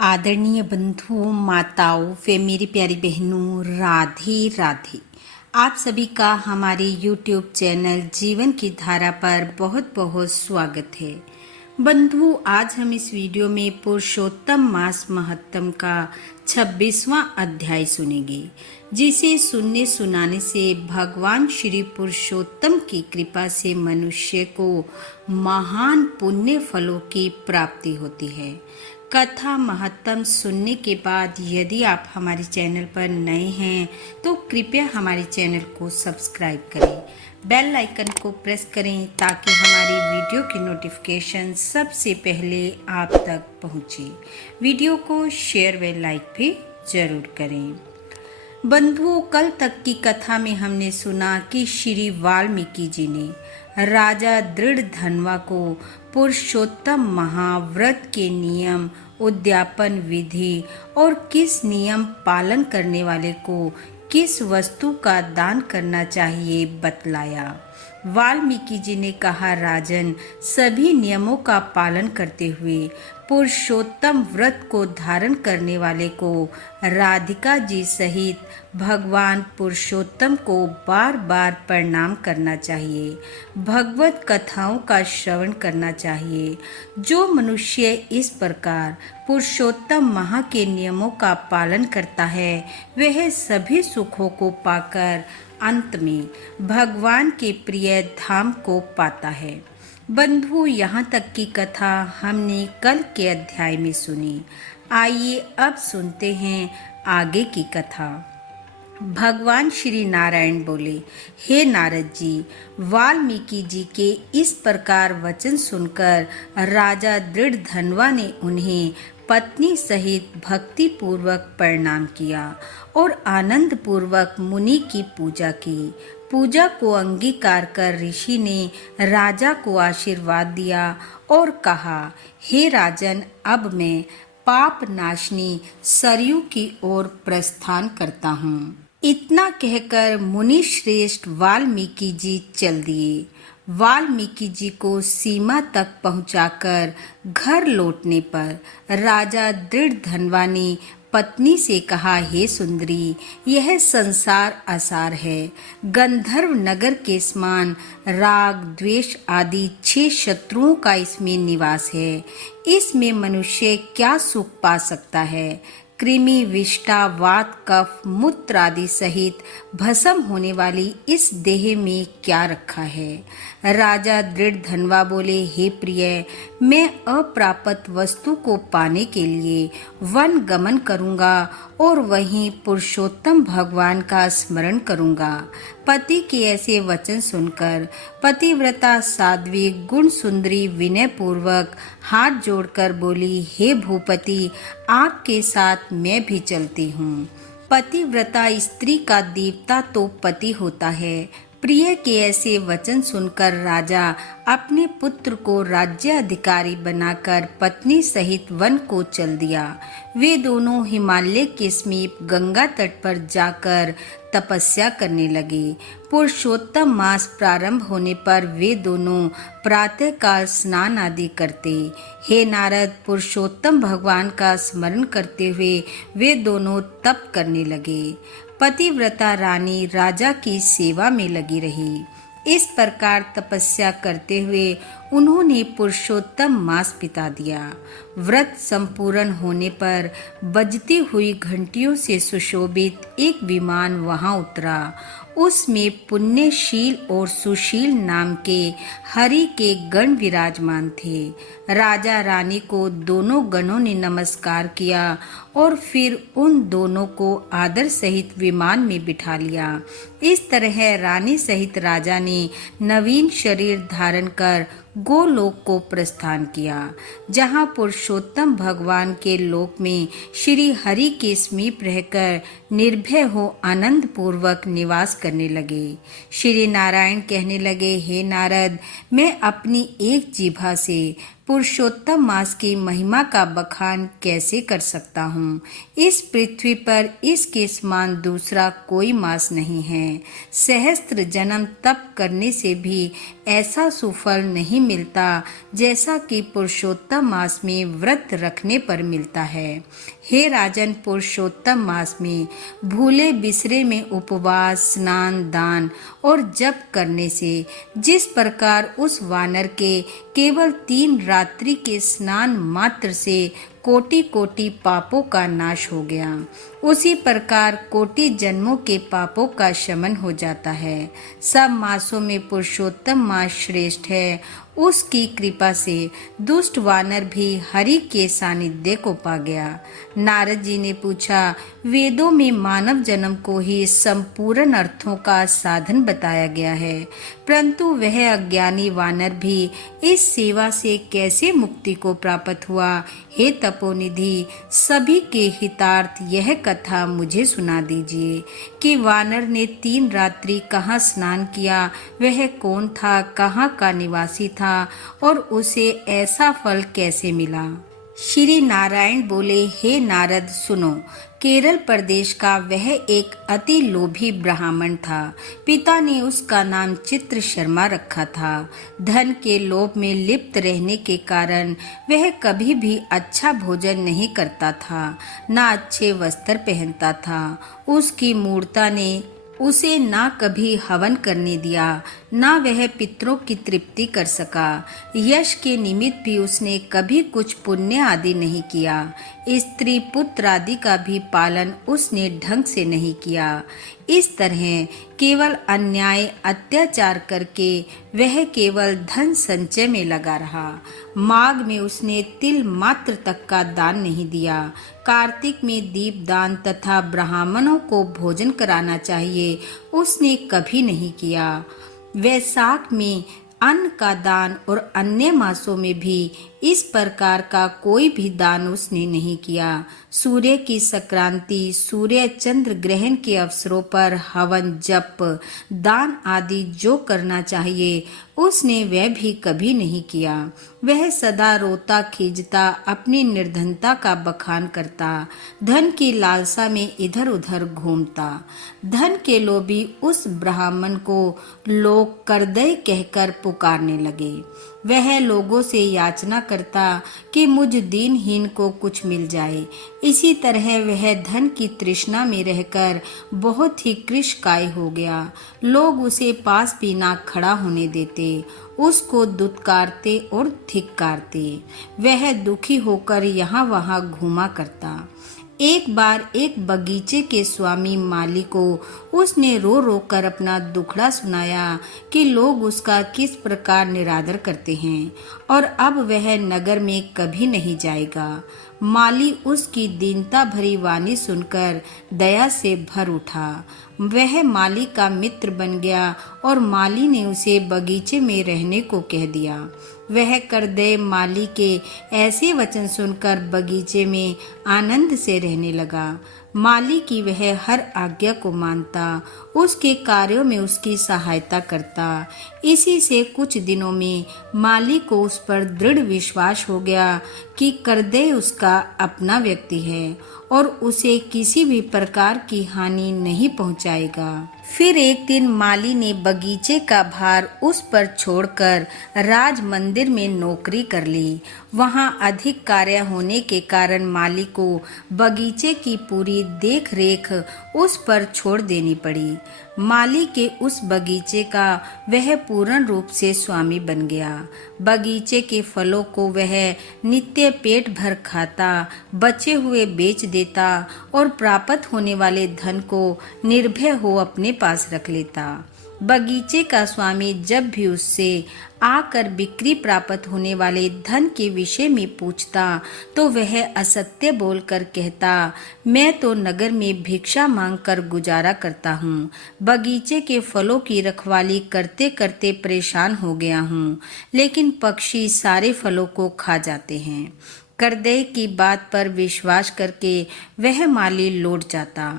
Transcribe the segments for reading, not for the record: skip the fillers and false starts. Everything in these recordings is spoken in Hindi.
आदरणीय बंधुओं, माताओं व मेरी प्यारी बहनों, राधे राधे। आप सभी का हमारे YouTube चैनल जीवन की धारा पर बहुत बहुत स्वागत है। बंधुओं, आज हम इस वीडियो में पुरुषोत्तम मास महत्तम का 26वां अध्याय सुनेंगे, जिसे सुनने सुनाने से भगवान श्री पुरुषोत्तम की कृपा से मनुष्य को महान पुण्य फलों की प्राप्ति होती है। कथा महत्तम सुनने के बाद यदि आप हमारे चैनल पर नए हैं तो कृपया हमारे चैनल को सब्सक्राइब करें, बेल आइकन को प्रेस करें ताकि हमारी वीडियो की नोटिफिकेशन सबसे पहले आप तक पहुंचे। वीडियो को शेयर व लाइक भी जरूर करें। बंधुओं, कल तक की कथा में हमने सुना कि श्री वाल्मीकि जी ने राजा दृढ़ धनवा को पुरुषोत्तम महाव्रत के नियम, उद्यापन विधि और किस नियम पालन करने वाले को किस वस्तु का दान करना चाहिए बतलाया। वाल्मीकि जी ने कहा, राजन, सभी नियमों का पालन करते हुए पुरुषोत्तम व्रत को धारण करने वाले को राधिका जी सहित भगवान पुरुषोत्तम को बार बार प्रणाम करना चाहिए, भगवत कथाओं का श्रवण करना चाहिए। जो मनुष्य इस प्रकार पुरुषोत्तम माह के नियमों का पालन करता है वह सभी सुखों को पाकर अंत में भगवान के प्रिय धाम को पाता है। बंधु, यहाँ तक की कथा हमने कल के अध्याय में सुनी। आइए अब सुनते हैं आगे की कथा। भगवान श्री नारायण बोले, हे नारद जी, वाल्मीकि जी के इस प्रकार वचन सुनकर राजा दृढ़ धनवा ने उन्हें पत्नी सहित भक्ति पूर्वक प्रणाम किया और आनंद पूर्वक मुनि की पूजा की। पूजा को अंगीकार कर ऋषि ने राजा को आशीर्वाद दिया और कहा, हे राजन, अब मैं पाप नाशनी सरयू की ओर प्रस्थान करता हूँ। इतना कहकर मुनि श्रेष्ठ वाल्मीकि जी चल दिए। वाल्मीकि जी को सीमा तक पहुंचाकर घर लौटने पर राजा दृढ़ धनवा ने पत्नी से कहा, हे सुंदरी, यह संसार असार है। गंधर्व नगर के समान राग, द्वेष आदि 6 शत्रुओं का इसमें निवास है। इसमें मनुष्य क्या सुख पा सकता है? कृमि, विष्ठा, वात, कफ, मूत्र आदि सहित भस्म होने वाली इस देह में क्या रखा है? राजा दृढ़ धनवा बोले, हे प्रिय, मैं अप्राप्त वस्तु को पाने के लिए वन गमन करूंगा और वहीं पुरुषोत्तम भगवान का स्मरण करूंगा। पति के ऐसे वचन सुनकर पतिव्रता साध्वी गुण सुंदरी विनय पूर्वक हाथ जोड़कर बोली, हे भूपति, आपके साथ मैं भी चलती हूँ। पतिव्रता स्त्री का देवता तो पति होता है। प्रिय के ऐसे वचन सुनकर राजा अपने पुत्र को राज्य अधिकारी बनाकर पत्नी सहित वन को चल दिया। वे दोनों हिमालय के समीप गंगा तट पर जाकर तपस्या करने लगे। पुरुषोत्तम मास प्रारंभ होने पर वे दोनों प्रातःकाल स्नान आदि करते। हे नारद, पुरुषोत्तम भगवान का स्मरण करते हुए वे दोनों तप करने लगे। पतिव्रता रानी राजा की सेवा में लगी रही। इस प्रकार तपस्या करते हुए उन्होंने पुरुषोत्तम मास बिता दिया। व्रत संपूर्ण होने पर बजती हुई घंटियों से सुशोभित एक विमान वहां उतरा। उसमें पुण्यशील और सुशील नाम के हरि के गण विराजमान थे। राजा रानी को दोनों गणों ने नमस्कार किया और फिर उन दोनों को आदर सहित विमान में बिठा लिया। इस तरह रानी सहित राजा ने नवीन शरीर धारण कर गोलोक को प्रस्थान किया, जहाँ पुरुषोत्तम भगवान के लोक में श्री हरि के समीप रहकर निर्भय हो आनंद पूर्वक निवास करने लगे। श्री नारायण कहने लगे, हे नारद, मैं अपनी एक जीभा से पुरुषोत्तम मास की महिमा का बखान कैसे कर सकता हूँ? इस पृथ्वी पर इसके समान दूसरा कोई मास नहीं है। सहस्त्र जन्म तप करने से भी ऐसा सुफल नहीं मिलता जैसा कि पुरुषोत्तम मास में व्रत रखने पर मिलता है। हे राजन, पुरुषोत्तम मास में भूले बिसरे में उपवास, स्नान, दान और जप करने से जिस प्रकार उस वानर के केवल 3 रात्रि के स्नान मात्र से कोटि कोटि पापों का नाश हो गया, उसी प्रकार कोटि जन्मों के पापों का शमन हो जाता है। सब मासों में पुरुषोत्तम मास श्रेष्ठ है। उसकी कृपा से दुष्ट वानर भी हरि के सानिध्य को पा गया। नारद जी ने पूछा, वेदों में मानव जन्म को ही संपूर्ण अर्थों का साधन बताया गया है, परंतु वह अज्ञानी वानर भी इस सेवा से कैसे मुक्ति को प्राप्त हुआ? हे तपोनिधि, सभी के हितार्थ यह कथा मुझे सुना दीजिए कि वानर ने 3 रात्रि कहाँ स्नान किया, वह कौन था, कहाँ का निवासी था और उसे ऐसा फल कैसे मिला? श्री नारायण बोले, हे नारद सुनो, केरल प्रदेश का वह एक अति लोभी ब्राह्मण था। पिता ने उसका नाम चित्र शर्मा रखा था। धन के लोभ में लिप्त रहने के कारण वह कभी भी अच्छा भोजन नहीं करता था, ना अच्छे वस्त्र पहनता था। उसकी मूर्ता ने उसे ना कभी हवन करने दिया, ना वह पितरों की तृप्ति कर सका। यश के निमित्त भी उसने कभी कुछ पुण्य आदि नहीं किया। स्त्री पुत्र आदि का भी पालन उसने ढंग से नहीं किया। इस तरह केवल अन्याय अत्याचार करके वह केवल धन संचय में लगा रहा। माघ में उसने तिल मात्र तक का दान नहीं दिया। कार्तिक में दीप दान तथा ब्राह्मणों को भोजन कराना चाहिए, उसने कभी नहीं किया। वैशाख में अन्न का दान और अन्य मासों में भी इस प्रकार का कोई भी दान उसने नहीं किया। सूर्य की संक्रांति, सूर्य चंद्र ग्रहण के अवसरों पर हवन, जप, दान आदि जो करना चाहिए उसने वह भी कभी नहीं किया। वह सदा रोता खींचता, अपनी निर्धनता का बखान करता, धन की लालसा में इधर उधर घूमता। धन के लोभी उस ब्राह्मण को लोग करदय कहकर पुकारने लगे। वह लोगों से याचना करता कि मुझ दीनहीन को कुछ मिल जाए। इसी तरह वह धन की तृष्णा में रहकर बहुत ही कृशकाय हो गया। लोग उसे पास भी ना खड़ा होने देते, उसको दुत्कारते और धिक्कारते। वह दुखी होकर यहाँ वहाँ घूमा करता। एक बार एक बगीचे के स्वामी माली को उसने रो रो कर अपना दुखड़ा सुनाया कि लोग उसका किस प्रकार निरादर करते हैं और अब वह नगर में कभी नहीं जाएगा। माली उसकी दीनता भरी वाणी सुनकर दया से भर उठा। वह माली का मित्र बन गया और माली ने उसे बगीचे में रहने को कह दिया। वह करदय माली के ऐसे वचन सुनकर बगीचे में आनंद से रहने लगा। माली की वह हर आज्ञा को मानता, उसके कार्यों में उसकी सहायता करता। इसी से कुछ दिनों में माली को उस पर दृढ़ विश्वास हो गया कि करदय उसका अपना व्यक्ति है और उसे किसी भी प्रकार की हानि नहीं पहुंचाएगा। फिर एक दिन माली ने बगीचे का भार उस पर छोड़कर राज मंदिर में नौकरी कर ली। वहां अधिक कार्य होने के कारण माली को बगीचे की पूरी देख रेख उस पर छोड़ देनी पड़ी। माली के उस बगीचे का वह पूर्ण रूप से स्वामी बन गया। बगीचे के फलों को वह नित्य पेट भर खाता, बचे हुए बेच देता और प्राप्त होने वाले धन को निर्भय हो अपने पास रख लेता। बगीचे का स्वामी जब भी उससे आकर बिक्री प्राप्त होने वाले धन के विषय में पूछता तो वह असत्य बोलकर कहता, मैं तो नगर में भिक्षा मांगकर गुजारा करता हूँ। बगीचे के फलों की रखवाली करते करते परेशान हो गया हूँ, लेकिन पक्षी सारे फलों को खा जाते हैं। करदय की बात पर विश्वास करके वह माली लौट जाता।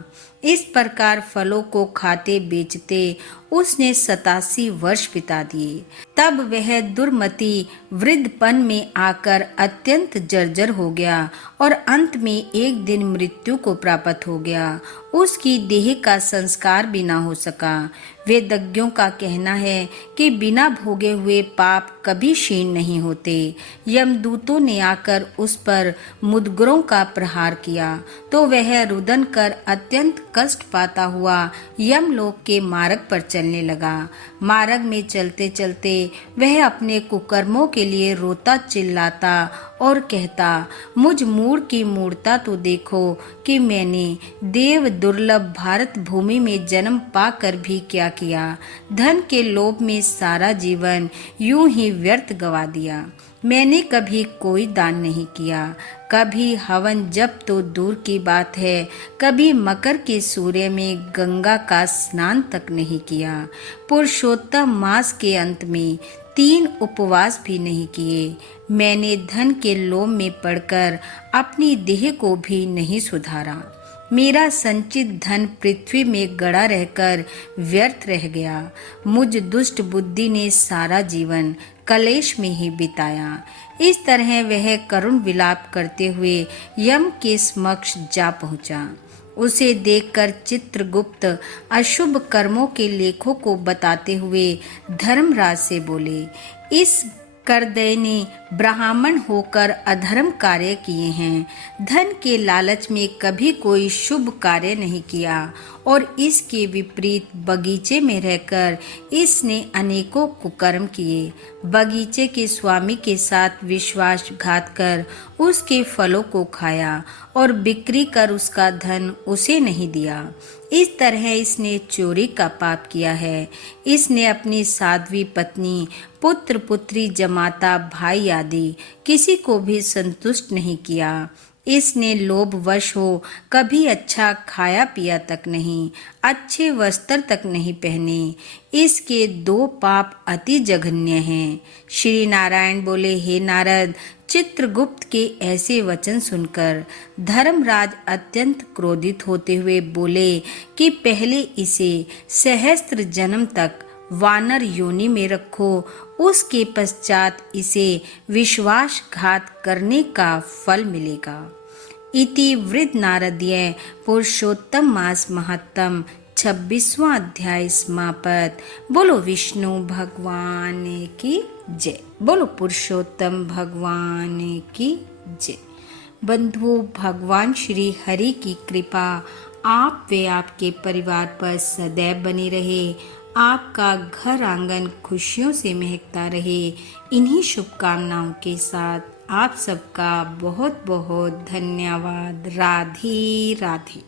इस प्रकार फलों को खाते बेचते उसने 87 वर्ष बिता दिए। तब वह दुर्मति वृद्धपन में आकर अत्यंत जर्जर हो गया और अंत में एक दिन मृत्यु को प्राप्त हो गया। उसकी देह का संस्कार भी ना हो सका। वेदज्ञों का कहना है कि बिना भोगे हुए पाप कभी क्षीण नहीं होते। यमदूतों ने आकर उस पर मुद्गरों का प्रहार किया तो वह रुदन कर अत्यंत कष्ट पाता हुआ यमलोक के मार्ग पर चलने लगा। मार्ग में चलते चलते वह अपने कुकर्मों के लिए रोता चिल्लाता और कहता, मुझ मूढ़ की मूढ़ता तो देखो कि मैंने देव दुर्लभ भारत भूमि में जन्म पाकर भी क्या किया। धन के लोभ में सारा जीवन यूं ही व्यर्थ गवा दिया। मैंने कभी कोई दान नहीं किया, कभी हवन जप तो दूर की बात है, कभी मकर के सूर्य में गंगा का स्नान तक नहीं किया। पुरुषोत्तम मास के अंत में 3 उपवास भी नहीं किए। मैंने धन के लोभ में पड़कर अपनी देह को भी नहीं सुधारा। मेरा संचित धन पृथ्वी में गड़ा रहकर व्यर्थ रह गया। मुझ दुष्ट बुद्धि ने सारा जीवन कलेश में ही बिताया। इस तरह वह करुण विलाप करते हुए यम के समक्ष जा पहुंचा। उसे देखकर चित्रगुप्त अशुभ कर्मों के लेखों को बताते हुए धर्मराज से बोले, इस करदय ने ब्राह्मण होकर अधर्म कार्य किए हैं। धन के लालच में कभी कोई शुभ कार्य नहीं किया और इसके विपरीत बगीचे में रहकर इसने अनेकों कुकर्म किए। बगीचे के स्वामी के साथ विश्वासघात कर उसके फलों को खाया और बिक्री कर उसका धन उसे नहीं दिया। इस तरह इसने चोरी का पाप किया है। इसने अपनी साध्वी पत्नी, पुत्र पुत्री, जमाता, भाई आदि किसी को भी संतुष्ट नहीं किया। इसने लोभवश हो कभी अच्छा खाया पिया तक नहीं, अच्छे वस्त्र तक नहीं पहने। इसके 2 पाप अति जघन्य हैं। श्री नारायण बोले, हे नारद, चित्रगुप्त के ऐसे वचन सुनकर धर्मराज अत्यंत क्रोधित होते हुए बोले कि पहले इसे सहस्त्र जन्म तक वानर योनि में रखो, उसके पश्चात इसे विश्वासघात करने का फल मिलेगा। इति वृद्ध नारदीय पुरुषोत्तम मास महत्तम 26वां अध्याय समाप्त। बोलो विष्णु भगवान की जय। बोलो पुरुषोत्तम भगवान की जय। बंधु, भगवान श्री हरि की कृपा आप व आपके परिवार पर सदैव बनी रहे। आपका घर आंगन खुशियों से महकता रहे। इन्हीं शुभकामनाओं के साथ आप सबका बहुत बहुत धन्यवाद। राधे राधे।